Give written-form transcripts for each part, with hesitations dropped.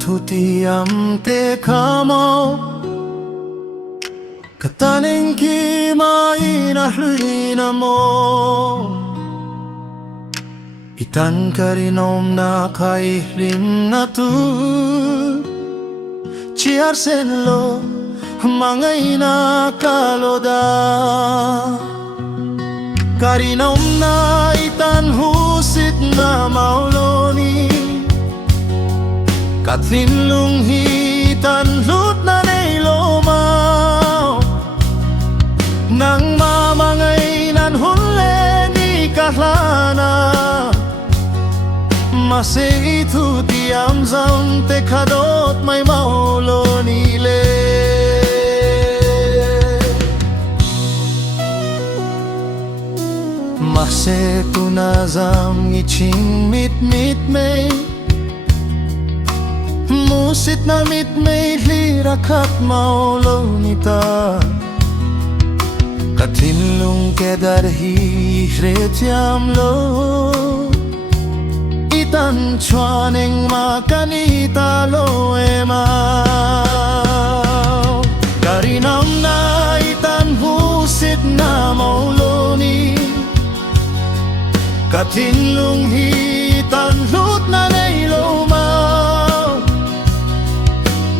thu tiam te kamo kataning ki maina hlina mo itan karinom na kai rim na tu chiar sen lo mangai na kaloda karinom na itan husit na mauloni katin lung hitan lut na nay lomaw nang mamangay nan hunle ni kahlana mase itu tiam zam te kadot may mauloni le mase tunazam iching mit may musit na mit may lirakat maulo nita katinlung kedarhi hretiam lo itan chuaneng makanita lo ema karinam na itan husit na maulo ni katinlung hitan lut na nailo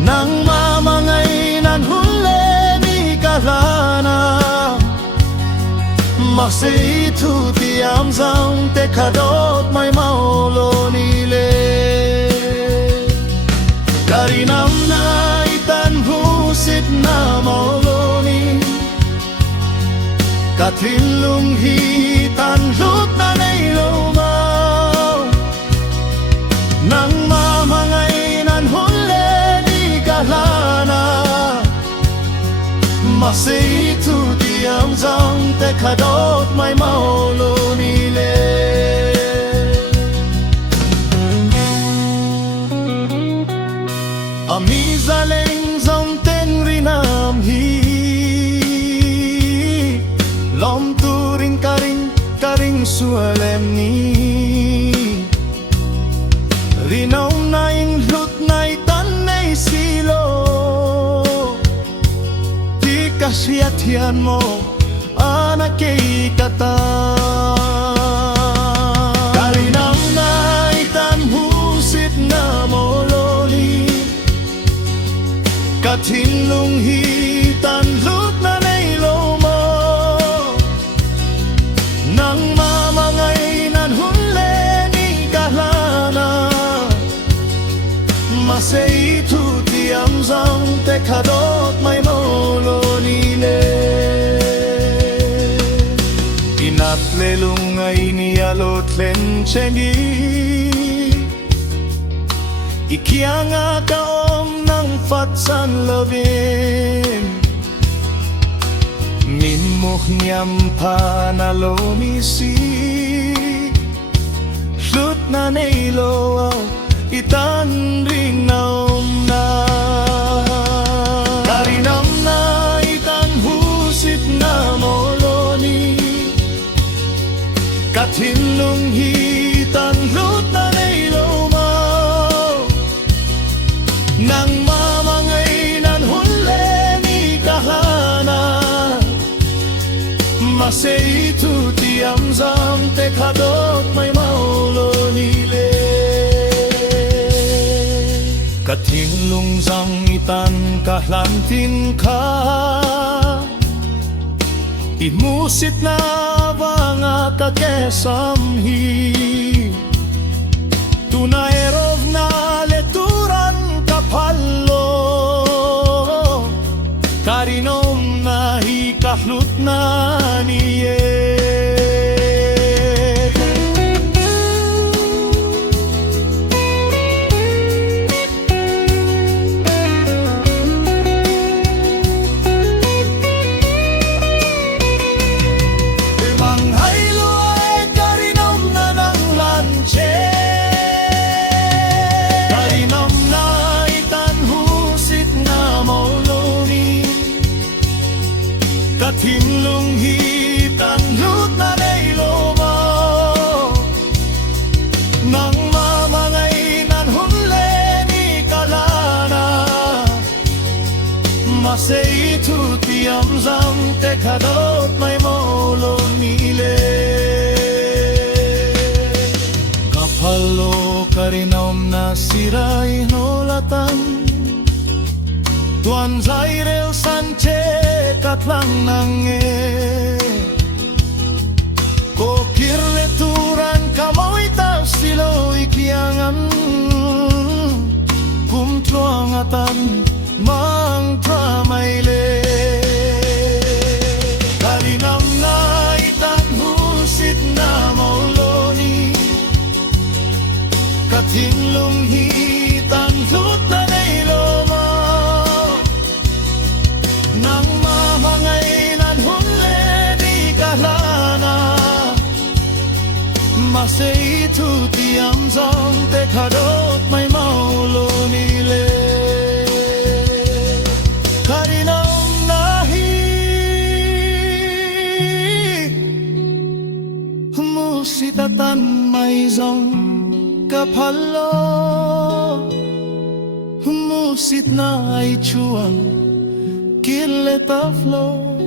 nang mamangay nan huli ni kalana mase itu tiam zang te kadot may maulo nile karinam na itan husit na maulo ni katilung hitan lut na nailomaw nang mamangay nan huli mase itu diam zang te kadot may maulo nile amizaleng zang ten rinam hi lom turing karing sualem ni rinaw na ing lut na itan nay silo kasiatian mo anak kata karinam na itan husit na mololi katinlung hitan lut na nailo mo nang mamangay nan hunle ni kahlana mase itu tiam zang te kadot may maulo inatlelung ay niyalot lenchengi ikianga kaom ng fatsan lovin minmuh niyam panalomisi lut na nailo itan ring naom na karinam na itan husit na moloni katinlung hitan lut na nailomaw nang mamangay nan huli ni kahana mase itu tiam zam te kadot may maulo nile katinlung zang itan kahlantin ka imusit na vanga kakesamhi tunaerov na leturan kapalo karinom na hikahlut na niye katinlung hitan Mase itu tiam zang te kadot may molo nile Kapalo karinom na siray nolatan Tuan Zairel Sanche katlang nange Kokirleturan kamoy taw siloy kiangan Kumtruangatan mang tramayle Kalinam na itan husit na mauloni Katinlong hitan lut na nailoma Nang mamangay nan hunle di kahlana Mase itu tiam zong te kadot may maulo nile Karinong nahi Musitatan may zong kapalo Musit na ay chuang kiletaflo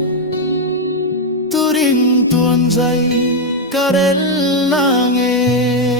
Turing tuan zay karel nange